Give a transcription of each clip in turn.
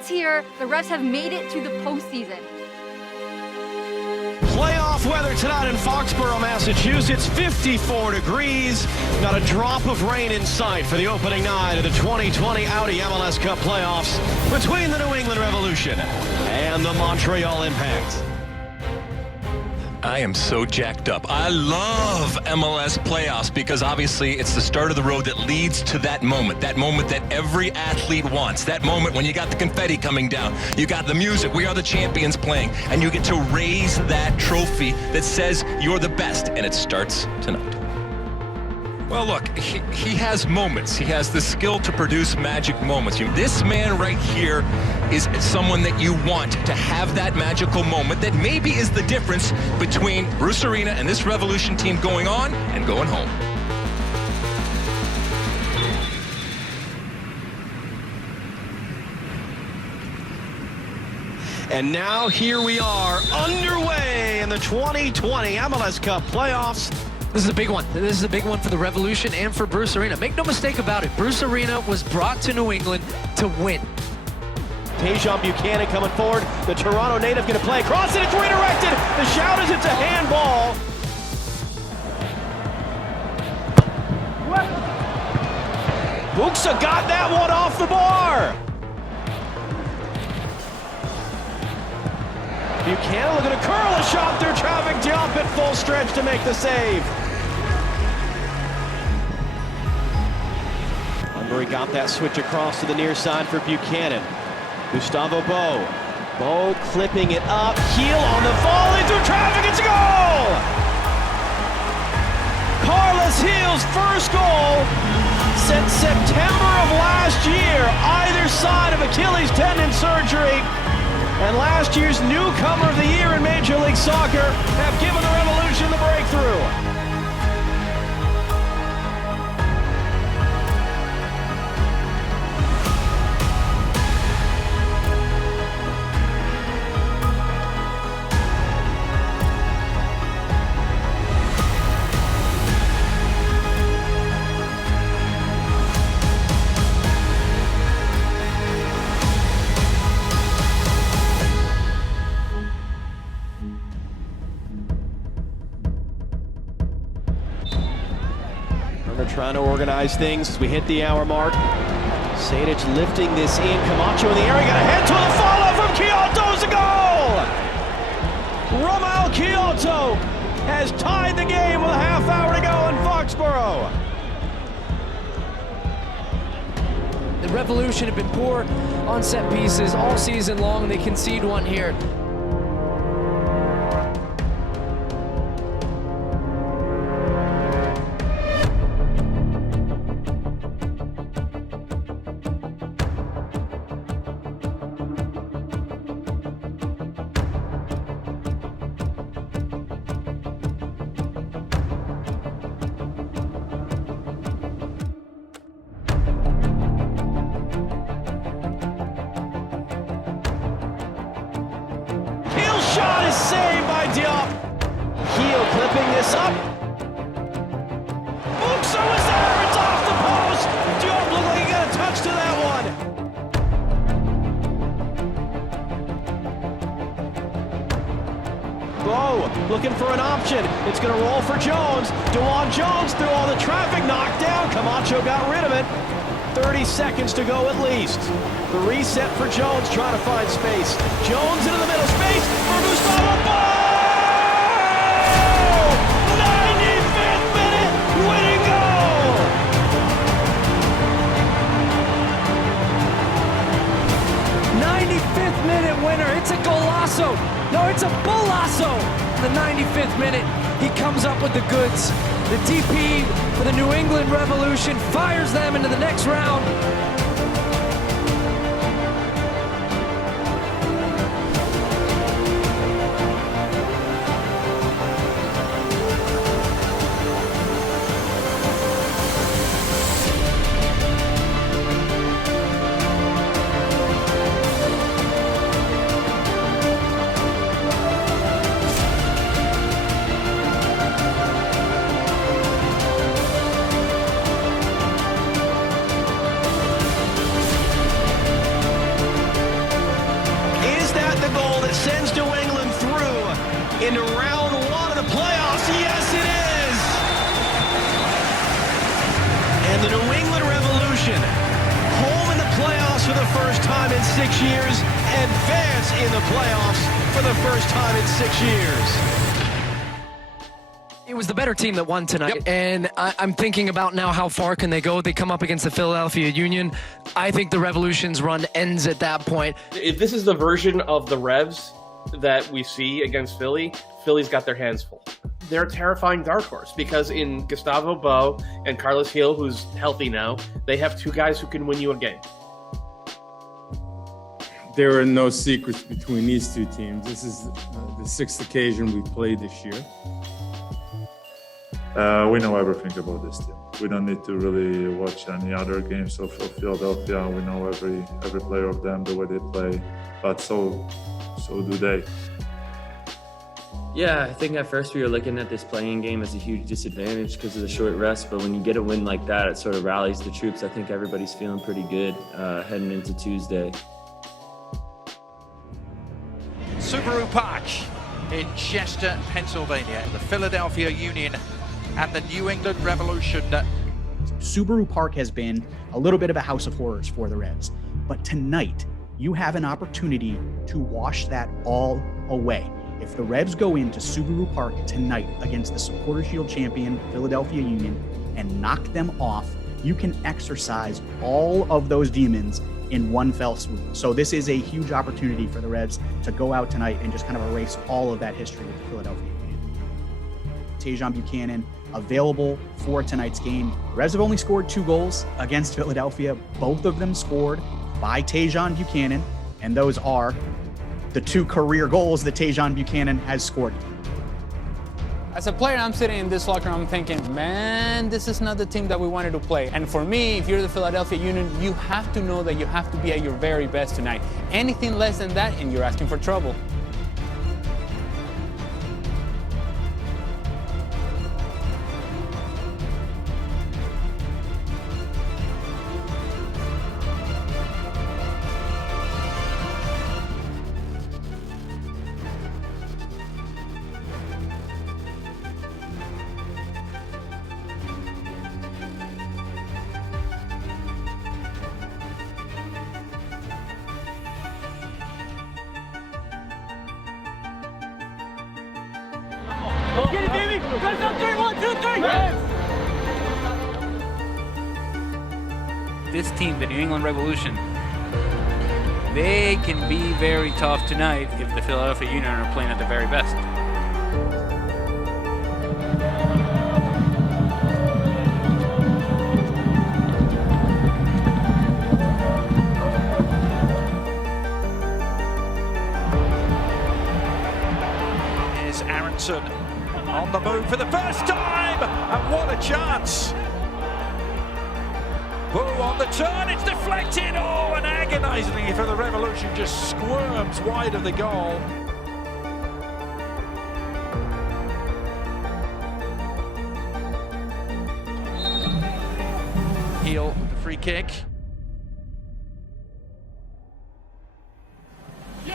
it's here. The Revs have made it to the postseason. Playoff weather tonight in Foxborough, Massachusetts. 54 degrees. Not a drop of rain in sight for the opening night of the 2020 Audi MLS Cup playoffs between the New England Revolution and the Montreal Impact. I am so jacked up. I love MLS playoffs because obviously it's the start of the road that leads to that moment that every athlete wants, that moment when you got the confetti coming down, you got the music, We Are the Champions playing, and you get to raise that trophy that says you're the best, and it starts tonight. Well, look, he has moments. He has the skill to produce magic moments. This man right here is someone that you want to have that magical moment that maybe is the difference between Bruce Arena and this Revolution team going on and going home. And now here we are underway in the 2020 MLS Cup playoffs. This is a big one. This is a big one for the Revolution and for Bruce Arena. Make no mistake about it. Bruce Arena was brought to New England to win. Tajon Buchanan coming forward. The Toronto native going to play across it. It's redirected. The shout is it's a handball. Buxa got that one off the bar. Buchanan looking to curl a shot through traffic. Diop at full stretch to make the save. Murray got that switch across to the near side for Buchanan. Gustavo Bo. Bo clipping it up. Heel on the volley through traffic. It's a goal! Carlos Heel's first goal since September of last year. Either side of Achilles tendon surgery. And last year's newcomer of the year in Major League Soccer have given the Revolution the breakthrough. We're trying to organize things as we hit the hour mark. Sadic lifting this in. Camacho in the air. He got a head to the follow from Kyoto. It's a goal! Romel Kyoto has tied the game with a half hour to go in Foxborough. The Revolution have been poor on set pieces all season long. They concede one here. Shot is saved by Diop. Heel clipping this up. Buxa was there. It's off the post. Diop looked like he got a touch to that one. Bo looking for an option. It's going to roll for Jones. DeJuan Jones through all the traffic. Knocked down. Camacho got rid of it. 30 seconds to go at least. The reset for Jones, trying to find space. Jones into the middle, space for Gustavo Bo! 95th minute, winning goal! '95th minute winner. It's a golazo. No, it's a bolazo. The 95th minute, he comes up with the goods. The DP for the New England Revolution fires them into the next round. And the New England Revolution, home in the playoffs for the first time in 6 years, advance in the playoffs for the first time in 6 years. It was the better team that won tonight, and I'm thinking about now how far can they go. They come up against the Philadelphia Union. I think the Revolution's run ends at that point. If this is the version of the Revs that we see against Philly, Philly's got their hands full. They're a terrifying dark horse because in Gustavo Bo and Carlos Gil, who's healthy now, they have two guys who can win you a game. There are no secrets between these two teams. This is the sixth occasion we played this year. We know everything about this team. We don't need to really watch any other games of Philadelphia. We know every player of them, the way they play, but so do they. Yeah, I think at first we were looking at this playing game as a huge disadvantage because of the short rest, but when you get a win like that, it sort of rallies the troops. I think everybody's feeling pretty good heading into Tuesday. Subaru Park in Chester, Pennsylvania. The Philadelphia Union and the New England Revolution. Subaru Park has been a little bit of a house of horrors for the Revs, but tonight you have an opportunity to wash that all away. If the Revs go into Subaru Park tonight against the Supporter Shield champion Philadelphia Union and knock them off, you can exercise all of those demons in one fell swoop. So this is a huge opportunity for the Revs to go out tonight and just kind of erase all of that history with the Philadelphia Union. Tajon Buchanan available for tonight's game. Revs have only scored 2 goals against Philadelphia. Both of them scored by Tajon Buchanan, and those are the 2 career goals that Tajon Buchanan has scored. As a player, I'm sitting in this locker room thinking, man, this is not the team that we wanted to play. And for me, if you're the Philadelphia Union, you have to know that you have to be at your very best tonight. Anything less than that, and you're asking for trouble. Get it, baby! Press up 3, 1, 2, 3! This team, the New England Revolution, they can be very tough tonight if the Philadelphia Union are playing at their very best. Here's Aronson on the move for the first time, and what a chance! Oh, on the turn, it's deflected. Oh, and agonizingly for the Revolution, just squirms wide of the goal. Heel, the free kick.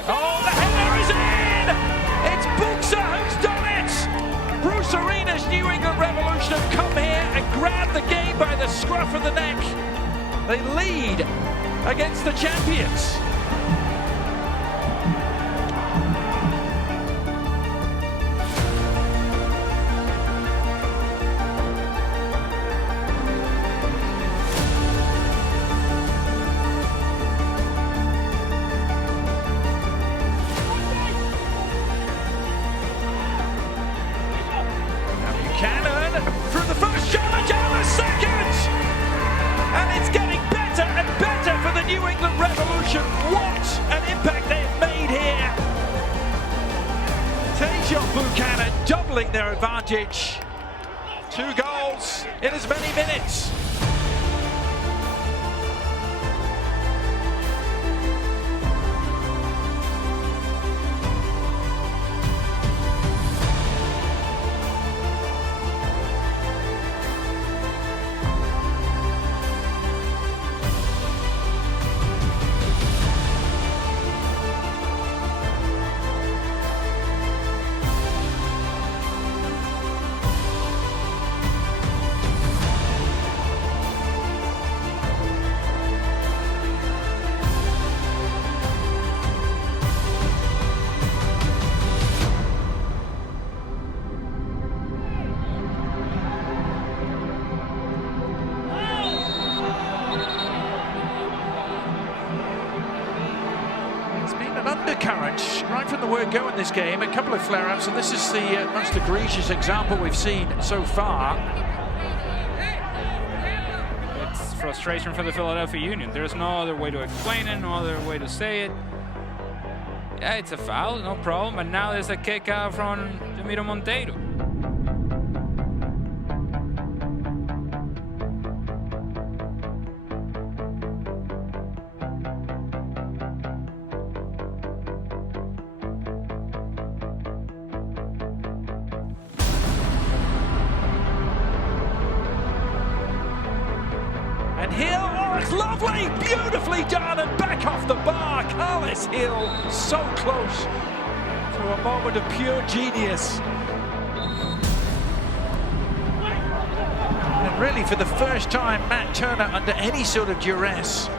Oh, the header is in! It's Buxa who's done it! Bruce Arena's New England Revolution have come here and grabbed the game by the scruff of the neck. They lead against the champions. Buchanan through the first shot, down the second! And it's getting better and better for the New England Revolution. What an impact they've made here. Tajon Buchanan doubling their advantage. 2 goals in as many minutes. the word go in this game. A couple of flare-ups, and this is the most egregious example we've seen so far. It's frustration for the Philadelphia Union. There's no other way to explain it, no other way to say it. Yeah, it's a foul, no problem. And now there's a kick out from Jamiro Monteiro. And Hill, oh, it's lovely, beautifully done, and back off the bar. Carlos Hill, so close to a moment of pure genius. And really, for the first time, Matt Turner under any sort of duress.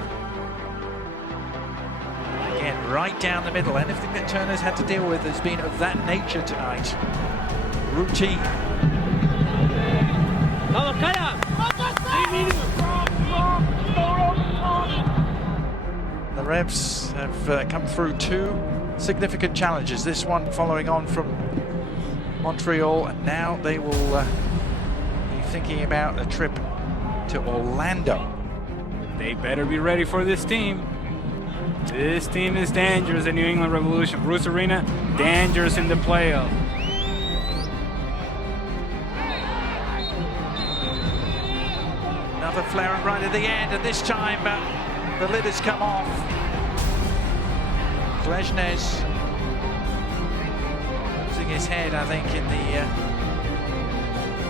Again, right down the middle. Anything that Turner's had to deal with has been of that nature tonight. Routine. The Revs have come through two significant challenges. This one following on from Montreal, and now they will be thinking about a trip to Orlando. They better be ready for this team. This team is dangerous, the New England Revolution. Bruce Arena, dangerous in the playoffs. Another flare right at the end, and this time the lid has come off. Gleznes losing his head, I think, in the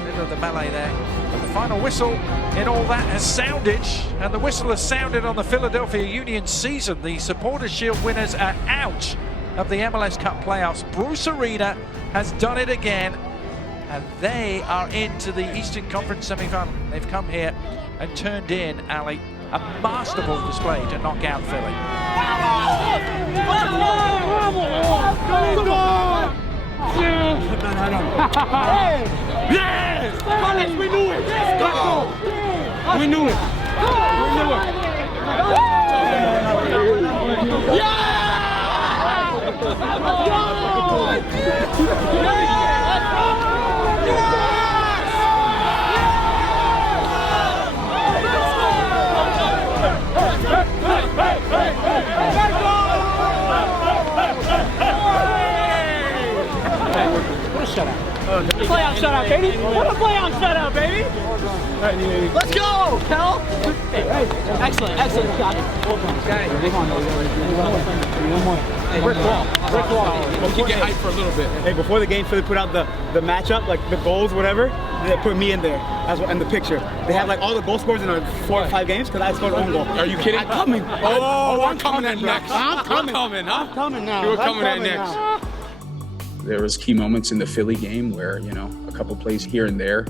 middle of the melee there. But the final whistle in all that has sounded, and the whistle has sounded on the Philadelphia Union season. The Supporters' Shield winners are out of the MLS Cup playoffs. Bruce Arena has done it again, and they are into the Eastern Conference semi-final. They've come here and turned in, Ali, a masterful display to knock out Philly. Yes! We knew it! We knew it! Playoff shutout, baby! What a playoff shutout, baby! Let's go, Kel! Excellent, excellent. Got it. One more. Brick wall. We can get hyped for a little bit. Hey, before the game, Philly put out the matchup, like the goals, whatever. They put me in there as well in the picture. They have like all the goal scorers in our 4 or 5 games because I scored own goal. Are you kidding? I'm coming. I'm coming at next. I'm coming now. You're coming at next. There was key moments in the Philly game where, you know, a couple plays here and there,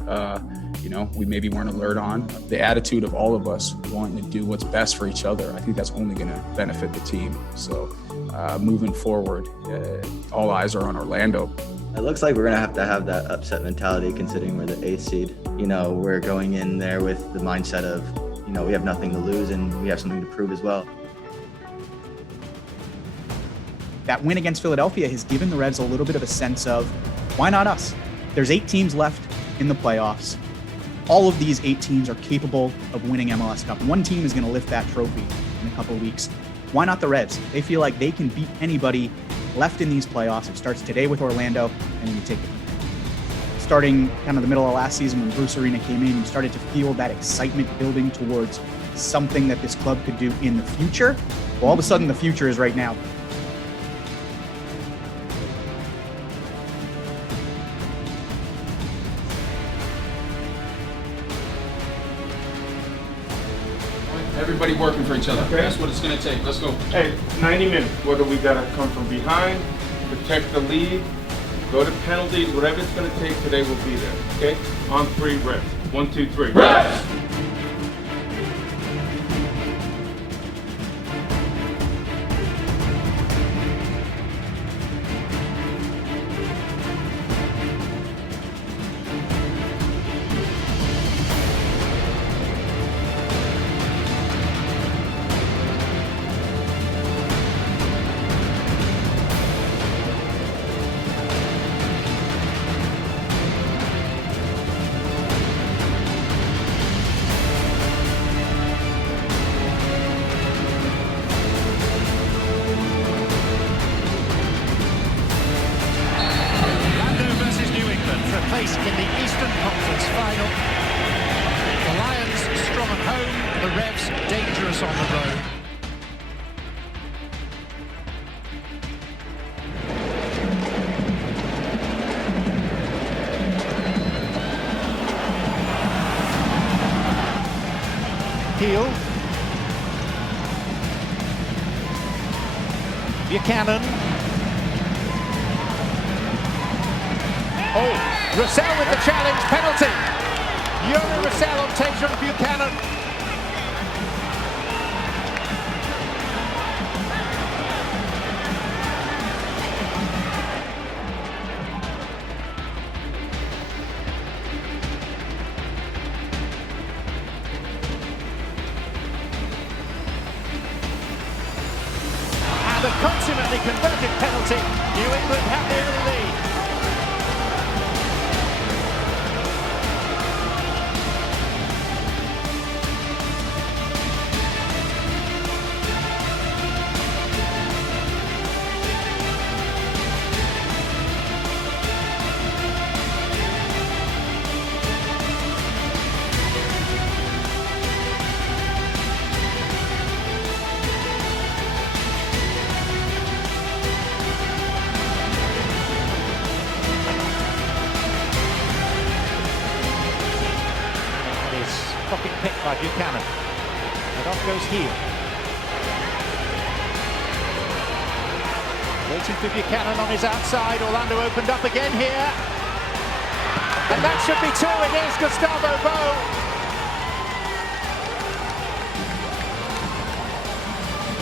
you know, we maybe weren't alert on. The attitude of all of us wanting to do what's best for each other, I think that's only going to benefit the team. So moving forward, all eyes are on Orlando. It looks like we're going to have that upset mentality considering we're the 8th seed. You know, we're going in there with the mindset of, you know, we have nothing to lose and we have something to prove as well. That win against Philadelphia has given the Revs a little bit of a sense of, why not us? There's 8 teams left in the playoffs. All of these 8 teams are capable of winning MLS Cup. One team is going to lift that trophy in a couple of weeks. Why not the Revs? They feel like they can beat anybody left in these playoffs. It starts today with Orlando, and then you take it. Starting kind of the middle of last season when Bruce Arena came in, you started to feel that excitement building towards something that this club could do in the future. Well, all of a sudden, the future is right now. Everybody working for each other. Okay. That's what it's going to take. Let's go. Hey, 90 minutes. Whether we got to come from behind, protect the lead, go to penalties, whatever it's going to take today, we'll be there. Okay? On 3 reps. 1, 2, 3. Reps! Revs dangerous on the road. Heel. Buchanan. Oh, Russell with the challenge, penalty. Yuri Russell on Tajon Buchanan. And a consummately converted penalty. New England have the early lead. Pocket pick by Buchanan. And off goes Heel. Waiting for Buchanan on his outside. Orlando opened up again here. And that should be two. It is Gustavo Bou.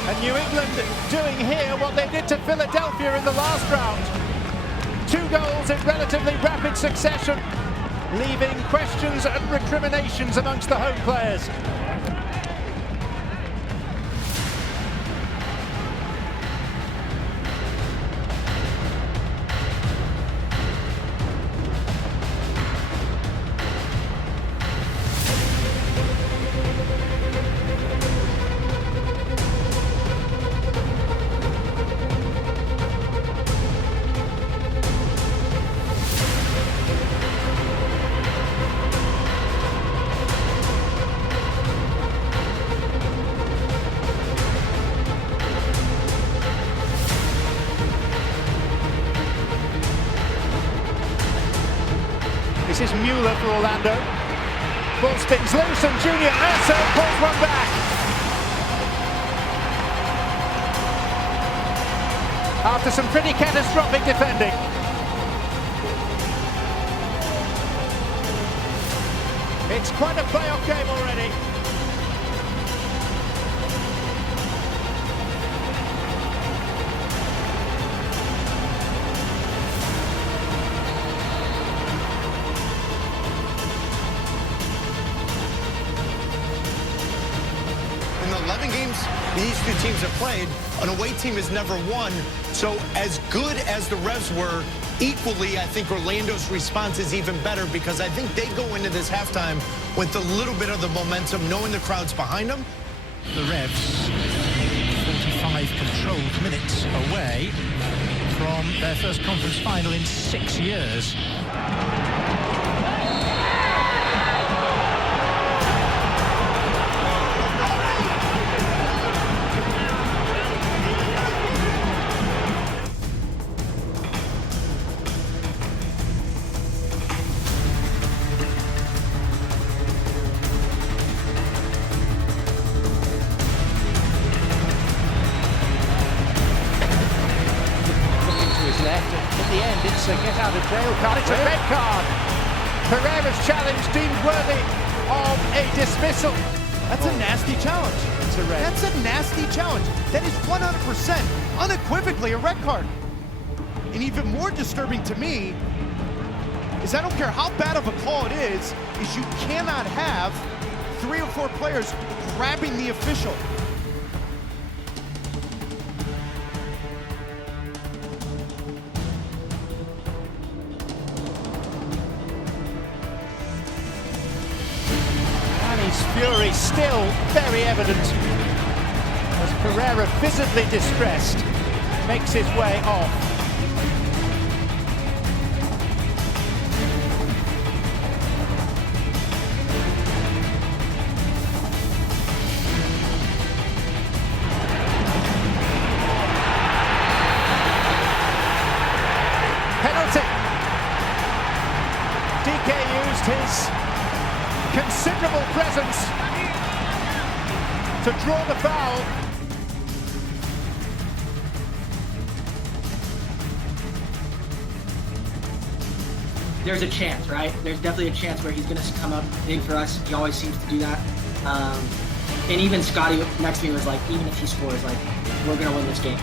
And New England doing here what they did to Philadelphia in the last round. 2 goals in relatively rapid succession, leaving questions and recriminations amongst the home players. This is Mueller for Orlando. Ball spins loose and Junior Urso pulls one back. After some pretty catastrophic defending. It's quite a playoff game already. In the 11 games these two teams have played, an away team has never won. So as good as the Revs were, equally, I think Orlando's response is even better because I think they go into this halftime with a little bit of the momentum, knowing the crowd's behind them. The Revs, 45 controlled minutes away from their first conference final in 6 years. At the end, it's a get out of jail card. It's a red card. Pereira's challenge deemed worthy of a dismissal. That's a nasty challenge. It's a red. That's a nasty challenge. That is 100%, unequivocally a red card. And even more disturbing to me is I don't care how bad of a call it is you cannot have 3 or 4 players grabbing the official. Fury still very evident as Pereira, visibly distressed, makes his way off. considerable presence to draw the foul. There's a chance, right? There's definitely a chance where he's going to come up big for us. He always seems to do that. And even Scotty next to me was like, even if he scores, like, we're going to win this game.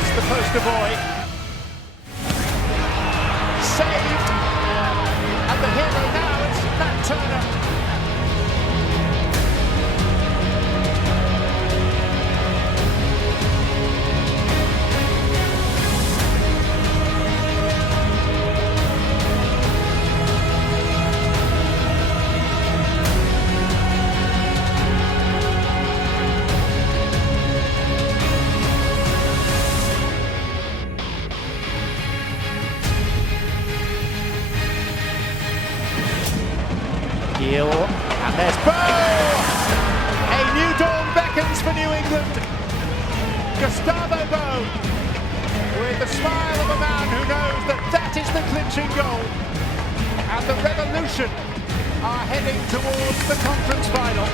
It's the poster boy. Saved, and the hero now is Matt Turner. Gill, and there's Bo! A new dawn beckons for New England. Gustavo Bo, with the smile of a man who knows that that is the clinching goal. And the Revolution are heading towards the conference final.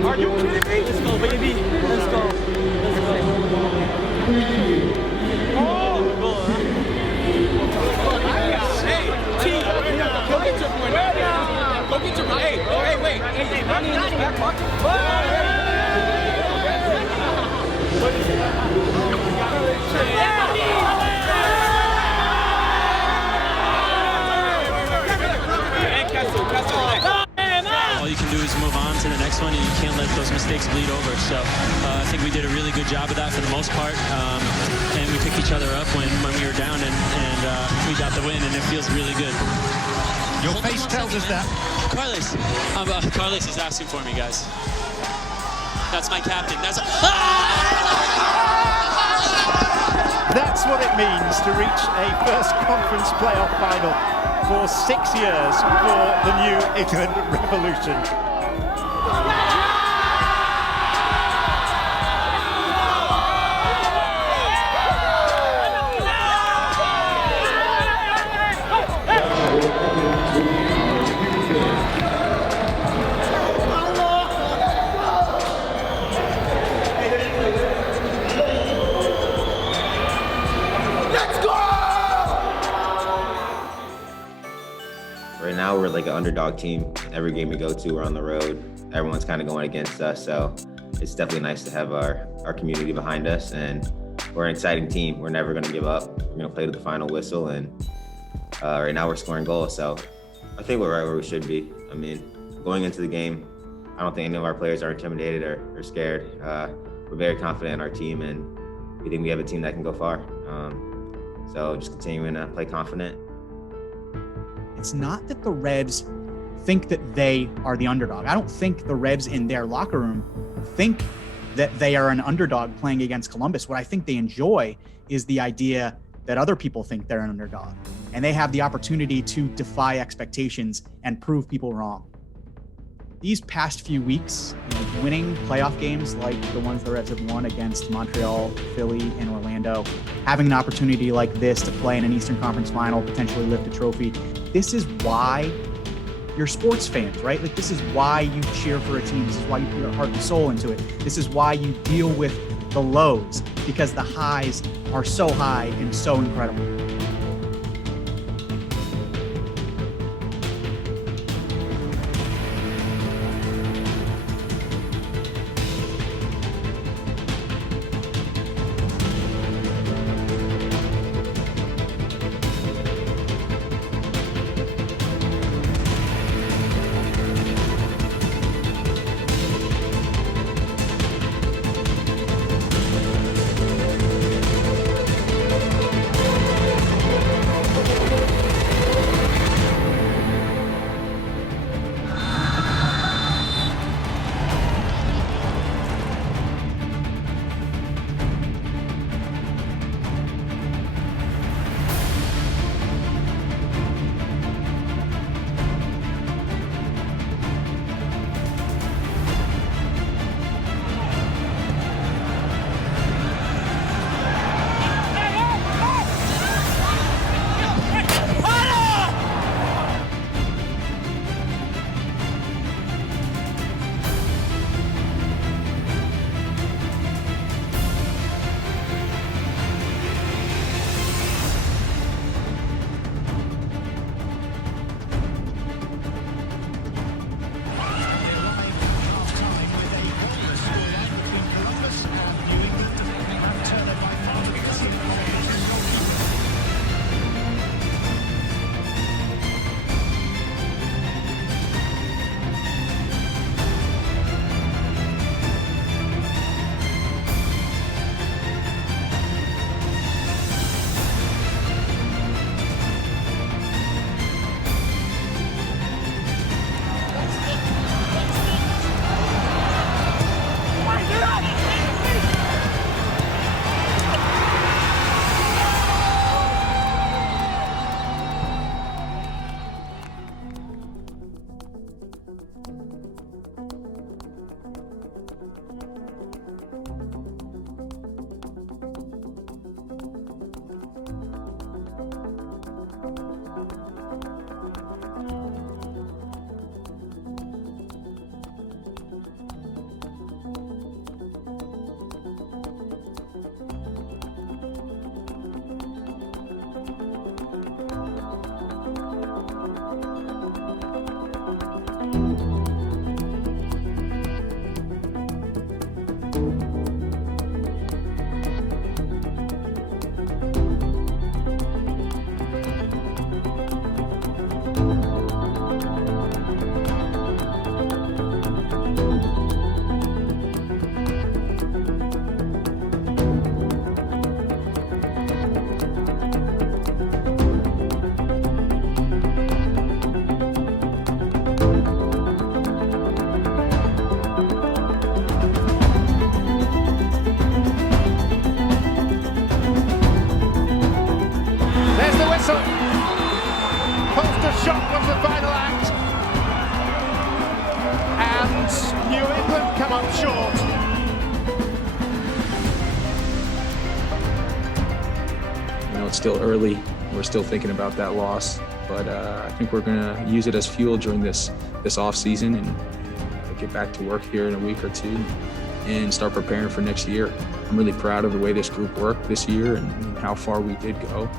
Are you kidding me? Let's go, baby. Let's go. Let's go. Oh, goal, huh? Hey, T, go get your point. Go get your point. Hey, wait. Hey, money in this back pocket. What is it? All you can do is move on to the next one, and you can't let those mistakes bleed over. So I think we did a really good job of that for the most part, and we picked each other up when we were down, and we got the win, and it feels really good. Your face tells us that. Carlos is asking for me, guys. That's my captain. That's what it means to reach a first conference playoff final for 6 years for the New England Revolution. Right now, we're like an underdog team. Every game we go to, we're on the road. Everyone's kind of going against us, so it's definitely nice to have our community behind us, and we're an exciting team. We're never going to give up. We're going to play to the final whistle, and right now we're scoring goals, so I think we're right where we should be. I mean, going into the game, I don't think any of our players are intimidated or scared. We're very confident in our team, and we think we have a team that can go far. So just continuing to play confident. It's not that the Revs think that they are the underdog. I don't think the Revs in their locker room think that they are an underdog playing against Columbus. What I think they enjoy is the idea that other people think they're an underdog, and they have the opportunity to defy expectations and prove people wrong. These past few weeks, winning playoff games like the ones the Revs have won against Montreal, Philly, and Orlando, having an opportunity like this to play in an Eastern Conference final, potentially lift a trophy, this is why you're sports fans, right? Like, this is why you cheer for a team. This is why you put your heart and soul into it. This is why you deal with the lows, because the highs are so high and so incredible. It's still early. We're still thinking about that loss, but I think we're going to use it as fuel during this off season and get back to work here in a week or two and start preparing for next year. I'm really proud of the way this group worked this year and how far we did go.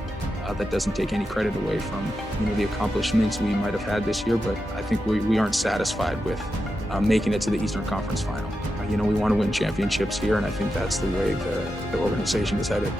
That doesn't take any credit away from the accomplishments we might have had this year, but I think we aren't satisfied with making it to the Eastern Conference final. We want to win championships here, and I think that's the way the organization is headed.